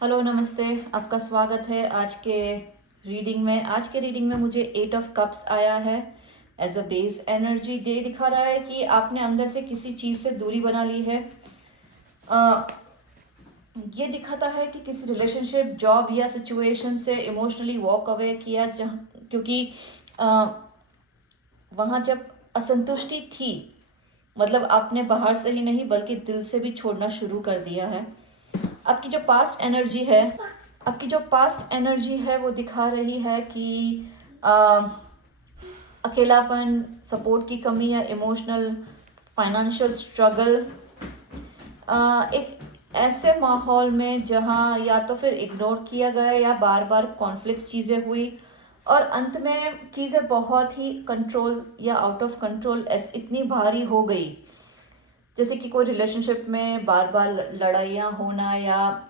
Hello नमस्ते। आपका स्वागत है आज के रीडिंग में। आज के रीडिंग में मुझे 8 ऑफ कप्स आया है एज अ बेस एनर्जी। दे दिखा रहा है कि आपने अंदर से किसी चीज़ से दूरी बना ली है। अ, ये दिखाता है कि किसी रिलेशनशिप, जॉब या सिचुएशन से इमोशनली वॉक अवे किया, जहाँ क्योंकि वहाँ जब असंतुष्टि थी, मतलब आपने बाहर से ही नहीं बल्कि दिल से भी छोड़ना शुरू कर दिया है। आपकी जो पास्ट एनर्जी है वो दिखा रही है कि अ, अकेलापन, सपोर्ट की कमी या इमोशनल फाइनेंशियल स्ट्रगल, एक ऐसे माहौल में जहाँ या तो फिर इग्नोर किया गया या बार बार कॉन्फ्लिक्ट चीज़ें हुई और अंत में चीज़ें बहुत ही कंट्रोल या आउट ऑफ कंट्रोल इतनी भारी हो गई, जैसे कि कोई रिलेशनशिप में बार बार लड़ाइयाँ होना या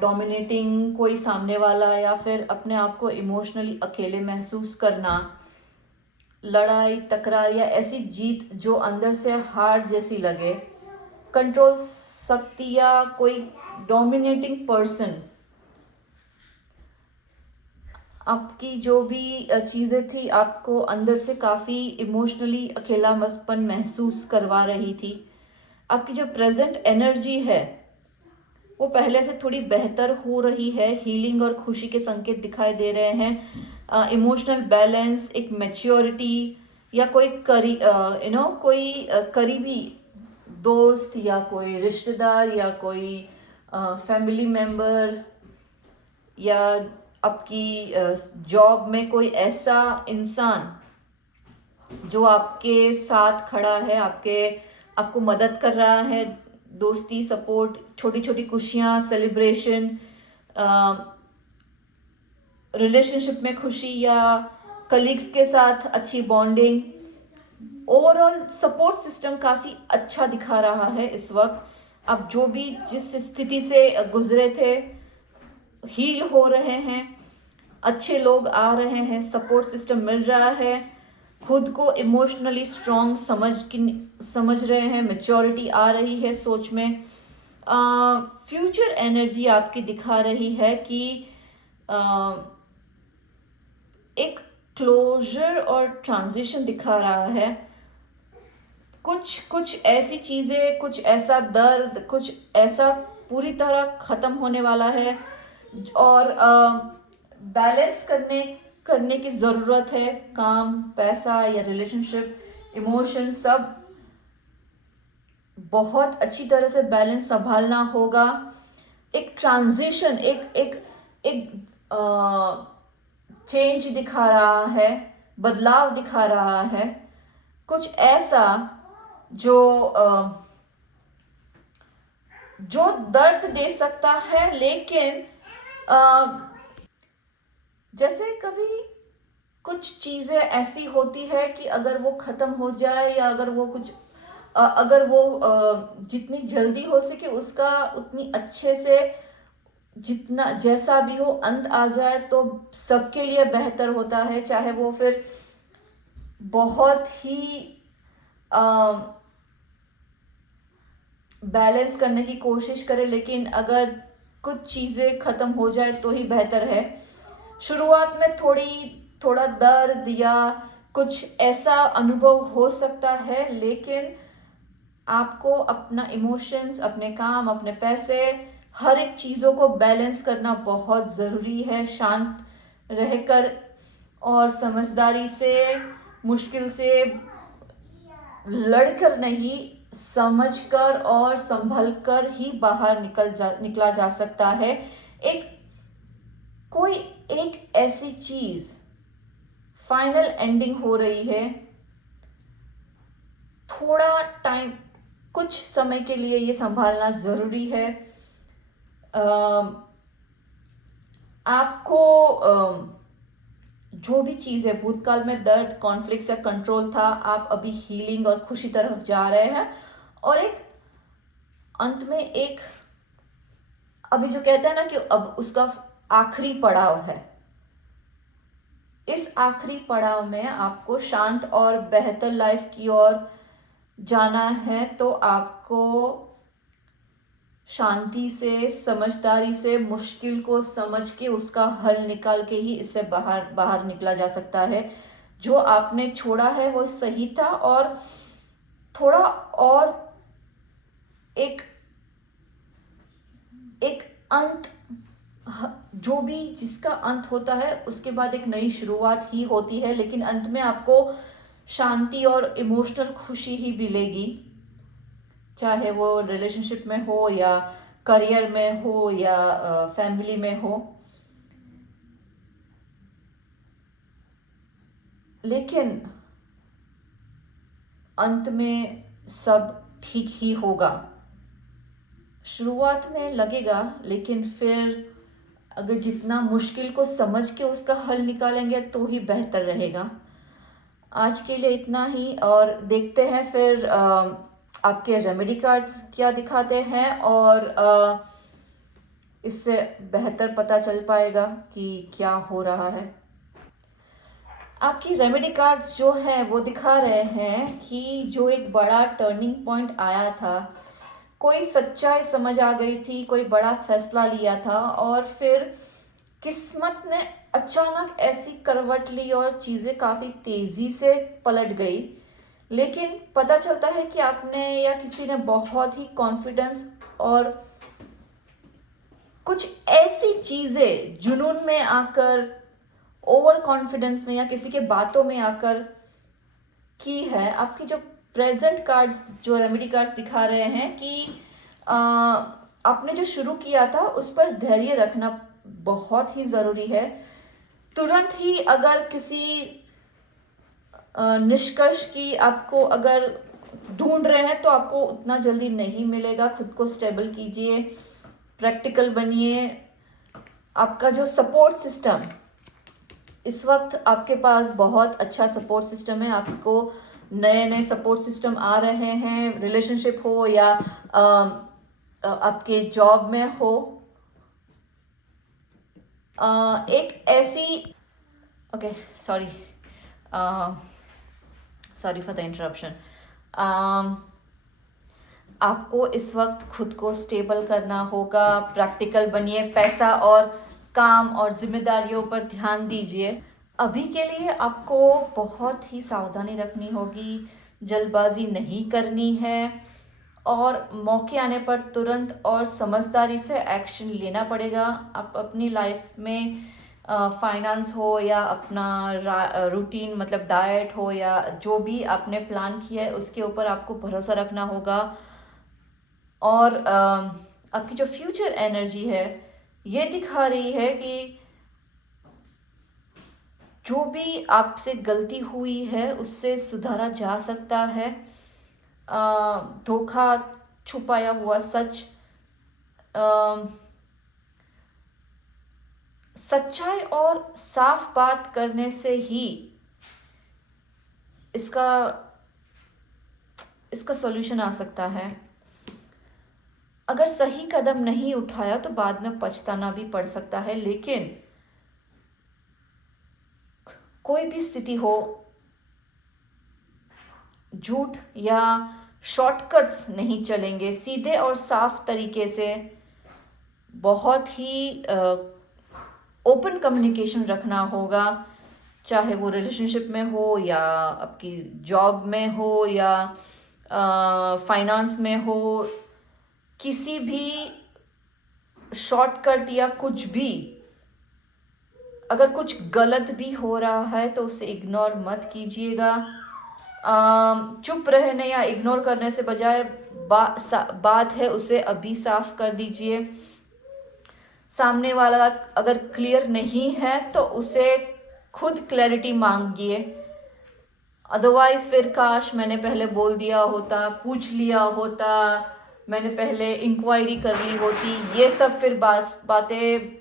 डोमिनेटिंग कोई सामने वाला, या फिर अपने आप को इमोशनली अकेले महसूस करना, लड़ाई तकरार या ऐसी जीत जो अंदर से हार जैसी लगे, कंट्रोल शक्ति या कोई डोमिनेटिंग पर्सन। आपकी जो भी चीज़ें थी आपको अंदर से काफ़ी इमोशनली अकेलापन महसूस करवा रही थी। आपकी जो प्रेजेंट एनर्जी है वो पहले से थोड़ी बेहतर हो रही है। हीलिंग और खुशी के संकेत दिखाई दे रहे हैं। इमोशनल बैलेंस, एक मैच्योरिटी या कोई करीबी दोस्त या कोई रिश्तेदार या कोई फैमिली मेंबर या आपकी जॉब में कोई ऐसा इंसान जो आपके साथ खड़ा है, आपको मदद कर रहा है। दोस्ती, सपोर्ट, छोटी छोटी खुशियाँ, सेलिब्रेशन, रिलेशनशिप में खुशी या कलीग्स के साथ अच्छी बॉन्डिंग, ओवरऑल सपोर्ट सिस्टम काफ़ी अच्छा दिखा रहा है इस वक्त। आप जो भी जिस स्थिति से गुजरे थे, हील हो रहे हैं, अच्छे लोग आ रहे हैं, सपोर्ट सिस्टम मिल रहा है, खुद को इमोशनली स्ट्रॉन्ग समझ रहे हैं, मेच्योरिटी आ रही है सोच में। फ्यूचर एनर्जी आपकी दिखा रही है कि एक क्लोजर और ट्रांजिशन दिखा रहा है। कुछ कुछ ऐसी चीज़ें, कुछ ऐसा दर्द, कुछ ऐसा पूरी तरह ख़त्म होने वाला है और बैलेंस करने करने की ज़रूरत है। काम, पैसा या रिलेशनशिप, इमोशन, सब बहुत अच्छी तरह से बैलेंस संभालना होगा। एक ट्रांजिशन, एक एक एक चेंज दिखा रहा है, बदलाव दिखा रहा है, कुछ ऐसा जो जो दर्द दे सकता है, लेकिन जैसे कभी कुछ चीज़ें ऐसी होती है कि अगर वो ख़त्म हो जाए या अगर वो जितनी जल्दी हो सके उसका उतनी अच्छे से, जितना जैसा भी हो अंत आ जाए तो सबके लिए बेहतर होता है। चाहे वो फिर बहुत ही बैलेंस करने की कोशिश करे, लेकिन अगर कुछ चीज़ें ख़त्म हो जाए तो ही बेहतर है। शुरुआत में थोड़ा दर्द या कुछ ऐसा अनुभव हो सकता है, लेकिन आपको अपना इमोशंस, अपने काम, अपने पैसे, हर एक चीज़ों को बैलेंस करना बहुत ज़रूरी है। शांत रहकर और समझदारी से, मुश्किल से लड़कर नहीं, समझकर और संभल कर ही बाहर निकला जा सकता है। एक कोई एक ऐसी चीज फाइनल एंडिंग हो रही है, थोड़ा टाइम, कुछ समय के लिए ये संभालना जरूरी है। आपको जो भी चीज़ है, भूतकाल में दर्द, कॉन्फ्लिक्ट या कंट्रोल था, आप अभी हीलिंग और खुशी तरफ जा रहे हैं। और एक अंत में एक, अभी जो कहते हैं ना कि अब उसका आखिरी पड़ाव है, इस आखिरी पड़ाव में आपको शांत और बेहतर लाइफ की ओर जाना है। तो आपको शांति से, समझदारी से, मुश्किल को समझ के उसका हल निकाल के ही इससे बाहर बाहर निकला जा सकता है। जो आपने छोड़ा है वो सही था, और थोड़ा और एक एक अंत, जो भी जिसका अंत होता है उसके बाद एक नई शुरुआत ही होती है, लेकिन अंत में आपको शांति और इमोशनल खुशी ही मिलेगी, चाहे वो रिलेशनशिप में हो या करियर में हो या फैमिली में हो। लेकिन अंत में सब ठीक ही होगा। शुरुआत में लगेगा, लेकिन फिर अगर जितना मुश्किल को समझ के उसका हल निकालेंगे तो ही बेहतर रहेगा। आज के लिए इतना ही, और देखते हैं फिर आपके रेमेडी कार्ड्स क्या दिखाते हैं, और इससे बेहतर पता चल पाएगा कि क्या हो रहा है। आपकी रेमेडी कार्ड्स जो है वो दिखा रहे हैं कि जो एक बड़ा टर्निंग पॉइंट आया था, कोई सच्चाई समझ आ गई थी, कोई बड़ा फैसला लिया था, और फिर किस्मत ने अचानक ऐसी करवट ली और चीज़ें काफ़ी तेज़ी से पलट गई। लेकिन पता चलता है कि आपने या किसी ने बहुत ही कॉन्फिडेंस और कुछ ऐसी चीज़ें जुनून में आकर, ओवर कॉन्फिडेंस में या किसी के बातों में आकर की है। आपकी जो प्रेजेंट कार्ड्स, जो रेमेडी कार्ड्स दिखा रहे हैं कि आपने जो शुरू किया था उस पर धैर्य रखना बहुत ही ज़रूरी है। तुरंत ही अगर किसी निष्कर्ष की आपको अगर ढूंढ रहे हैं तो आपको उतना जल्दी नहीं मिलेगा। खुद को स्टेबल कीजिए, प्रैक्टिकल बनिए। आपका जो सपोर्ट सिस्टम, इस वक्त आपके पास बहुत अच्छा सपोर्ट सिस्टम है। आपको नए नए सपोर्ट सिस्टम आ रहे हैं, रिलेशनशिप हो या आपके जॉब में हो। एक ऐसी, okay sorry sorry for the interruption. आपको इस वक्त खुद को स्टेबल करना होगा, प्रैक्टिकल बनिए, पैसा और काम और जिम्मेदारियों पर ध्यान दीजिए। अभी के लिए आपको बहुत ही सावधानी रखनी होगी, जल्दबाजी नहीं करनी है, और मौके आने पर तुरंत और समझदारी से एक्शन लेना पड़ेगा। आप अपनी लाइफ में फाइनेंस हो या अपना रूटीन, मतलब डाइट हो, या जो भी आपने प्लान किया है उसके ऊपर आपको भरोसा रखना होगा। और आपकी जो फ्यूचर एनर्जी है ये दिखा रही है कि जो भी आपसे गलती हुई है उससे सुधारा जा सकता है। धोखा, छुपाया हुआ सच, सच्चाई और साफ बात करने से ही इसका इसका सॉल्यूशन आ सकता है। अगर सही कदम नहीं उठाया तो बाद में पछताना भी पड़ सकता है। लेकिन कोई भी स्थिति हो, झूठ या शॉर्टकट्स नहीं चलेंगे। सीधे और साफ तरीके से बहुत ही ओपन कम्युनिकेशन रखना होगा, चाहे वो रिलेशनशिप में हो या आपकी जॉब में हो या फाइनेंस में हो। किसी भी शॉर्टकट या कुछ भी, अगर कुछ गलत भी हो रहा है तो उसे इग्नोर मत कीजिएगा। चुप रहने या इग्नोर करने से बजाय बात है उसे अभी साफ कर दीजिए। सामने वाला अगर क्लियर नहीं है तो उसे खुद क्लैरिटी मांगिए। अदरवाइज फिर काश मैंने पहले बोल दिया होता, पूछ लिया होता, मैंने पहले इंक्वायरी कर ली होती, ये सब फिर बातें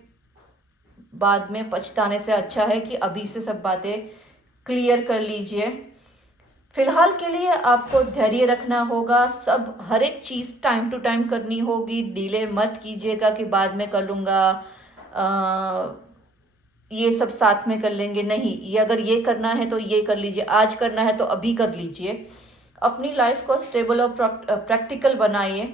बाद में पछताने से अच्छा है कि अभी से सब बातें क्लियर कर लीजिए। फिलहाल के लिए आपको धैर्य रखना होगा। सब हर एक चीज़ टाइम टू टाइम करनी होगी। डिले मत कीजिएगा कि बाद में कर लूँगा, ये सब साथ में कर लेंगे। नहीं, ये अगर ये करना है तो ये कर लीजिए, आज करना है तो अभी कर लीजिए। अपनी लाइफ को स्टेबल और प्रैक्टिकल बनाइए।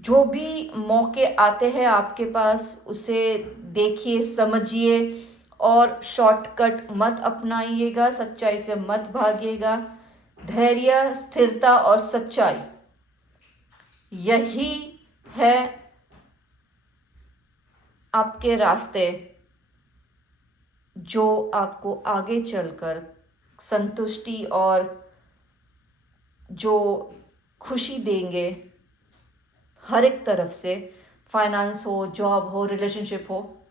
जो भी मौके आते हैं आपके पास, उसे देखिए, समझिए और शॉर्टकट मत अपनाइएगा, सच्चाई से मत भागिएगा। धैर्य, स्थिरता और सच्चाई, यही है आपके रास्ते जो आपको आगे चलकर संतुष्टि और जो खुशी देंगे हर एक तरफ से, फाइनेंस हो, जॉब हो, रिलेशनशिप हो।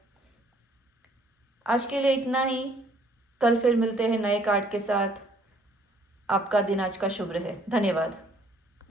आज के लिए इतना ही। कल फिर मिलते हैं नए कार्ड के साथ। आपका दिन आज का शुभ रहे। धन्यवाद।